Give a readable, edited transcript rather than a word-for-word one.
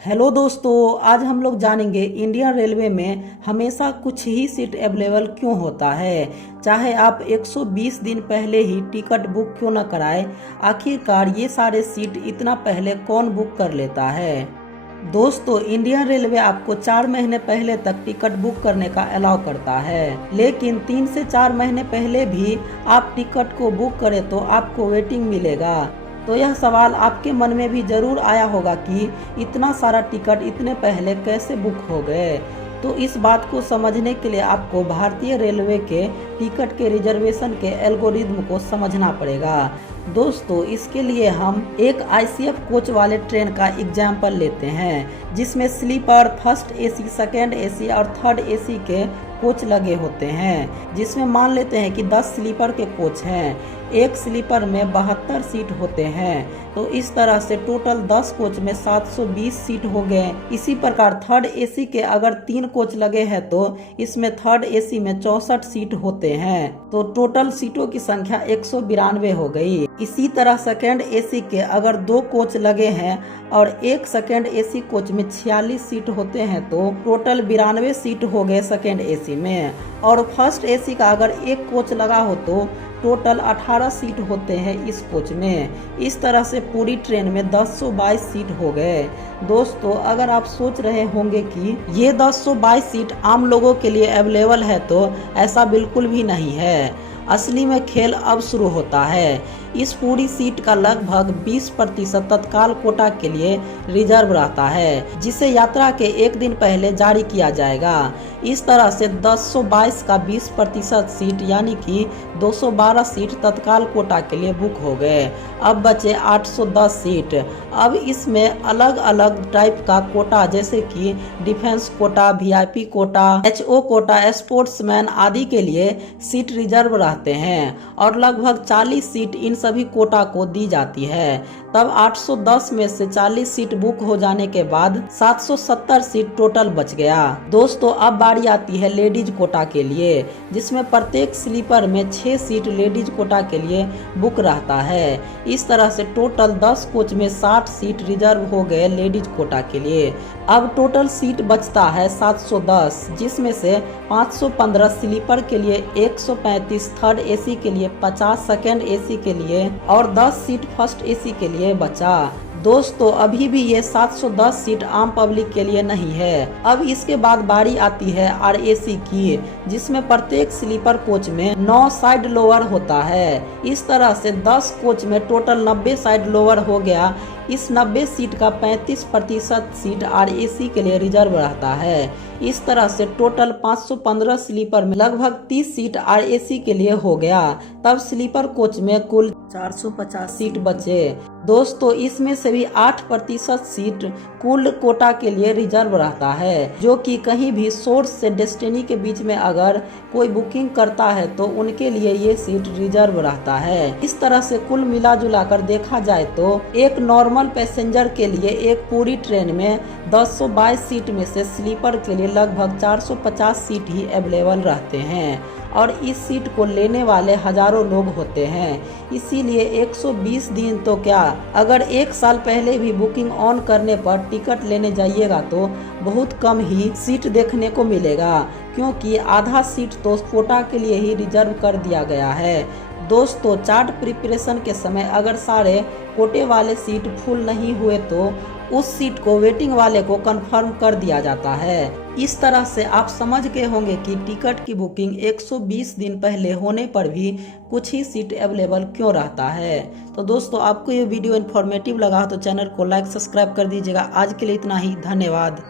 Hello दोस्तों, आज हम लोग जानेंगे इंडियन रेलवे में हमेशा कुछ ही सीट अवेलेबल क्यों होता है। चाहे आप 120 दिन पहले ही टिकट बुक क्यों न कराएं, आखिरकार ये सारे सीट इतना पहले कौन बुक कर लेता है। दोस्तों, इंडियन रेलवे आपको 4 महीने पहले तक टिकट बुक करने का अलाउ करता है, लेकिन 3 से 4 महीने पहले भी आप टिकट को बुक करें तो आपको वेटिंग मिलेगा। तो यह सवाल आपके मन में भी जरूर आया होगा कि इतना सारा टिकट इतने पहले कैसे बुक हो गए। तो इस बात को समझने के लिए आपको भारतीय रेलवे के टिकट के रिजर्वेशन के एल्गोरिदम को समझना पड़ेगा। दोस्तों, इसके लिए हम एक ICF कोच वाले ट्रेन का एग्जाम्पल लेते हैं, जिसमें sleeper, first AC, second AC और थर्ड AC के कोच लगे होते हैं। जिसमें मान लेते हैं कि 10 स्लीपर के कोच हैं, एक स्लीपर में 72 सीट होते हैं। तो इस तरह से टोटल 10 कोच में 720 सीट हो गए। इसी प्रकार थर्ड AC के अगर 3 कोच लगे हैं तो इसमें थर्ड AC में 64 सीट होते हैं। तो टोटल सीटों की संख्या 192 हो गई। इसी तरह सेकेंड AC के अगर 2 कोच लगे हैं और एक सेकेंड AC कोच में 46 सीट होते हैं तो टोटल 92 सीट हो गए सेकेंड AC में। और फर्स्ट AC का अगर एक कोच लगा हो तो टोटल 18 सीट होते हैं इस कोच में। इस तरह से पूरी ट्रेन में 1022 सीट हो गए। दोस्तों, अगर आप सोच रहे होंगे कि ये 1022 सीट आम लोगों के लिए अवेलेबल है, तो ऐसा बिल्कुल भी नहीं है। असली में खेल अब शुरू होता है। इस पूरी सीट का लगभग 20% तत्काल कोटा के लिए रिजर्व रहता है, जिसे यात्रा के एक दिन पहले जारी किया जाएगा। इस तरह से 1022 का 20% सीट यानी कि 212 सीट तत्काल कोटा के लिए बुक हो गए। अब बचे 810 सीट। अब इसमें अलग अलग टाइप का कोटा, जैसे कि defence quota, VIP quota, HO quota, sportsman आदि के लिए सीट रिजर्व रहते हैं और लगभग 40 सीट इन सभी कोटा को दी जाती है। तब 810 में से 40 सीट बुक हो जाने के बाद 770 सीट टोटल बच गया। दोस्तों, अब बारी आती है लेडीज कोटा के लिए, जिसमें प्रत्येक स्लीपर में 6 सीट लेडीज कोटा के लिए बुक रहता है। इस तरह से टोटल 10 कोच में 60 सीट रिजर्व हो गए लेडीज कोटा के लिए। अब टोटल सीट बचता है 710, जिसमें से 515 स्लीपर के लिए, 135 थर्ड AC के लिए, 50 सेकेंड AC के लिए और 10 सीट फर्स्ट AC के लिए बचा। दोस्तों, अभी भी ये 710 सीट आम पब्लिक के लिए नहीं है। अब इसके बाद बारी आती है RAC की, जिसमें प्रत्येक स्लीपर कोच में 9 साइड लोअर होता है। इस तरह से 10 कोच में टोटल 90 साइड लोअर हो गया। इस 90 सीट का 35% सीट RAC के लिए रिजर्व रहता है। इस तरह से टोटल 515 स्लीपर में लगभग 30 सीट RAC के लिए हो गया। तब स्लीपर कोच में कुल 450 सीट बचे। दोस्तों, इसमें से भी 8% सीट कुल कोटा के लिए रिजर्व रहता है, जो कि कहीं भी सोर्स से डेस्टिनी के बीच में अगर कोई बुकिंग करता है तो उनके लिए ये सीट रिजर्व रहता है। इस तरह से कुल मिला जुला कर देखा जाए तो एक नॉर्मल पैसेंजर के लिए एक पूरी ट्रेन में 1022 सीट में से स्लीपर के लिए लगभग 450 सीट ही अवेलेबल रहते हैं और इस सीट को लेने वाले हजारों लोग होते हैं। इसीलिए 120 दिन तो क्या, अगर 1 साल पहले भी बुकिंग ऑन करने पर टिकट लेने जाइएगा तो बहुत कम ही सीट देखने को मिलेगा, क्योंकि आधा सीट तो कोटा के लिए ही रिजर्व कर दिया गया है। दोस्तों, चार्ट प्रिपरेशन के समय अगर सारे कोटे वाले सीट फुल नहीं हुए तो उस सीट को वेटिंग वाले को कंफर्म कर दिया जाता है। इस तरह से आप समझ गए होंगे कि टिकट की बुकिंग 120 दिन पहले होने पर भी कुछ ही सीट अवेलेबल क्यों रहता है। तो दोस्तों, आपको ये वीडियो इन्फॉर्मेटिव लगा तो चैनल को लाइक, सब्सक्राइब कर दीजिएगा। आज के लिए इतना ही, धन्यवाद।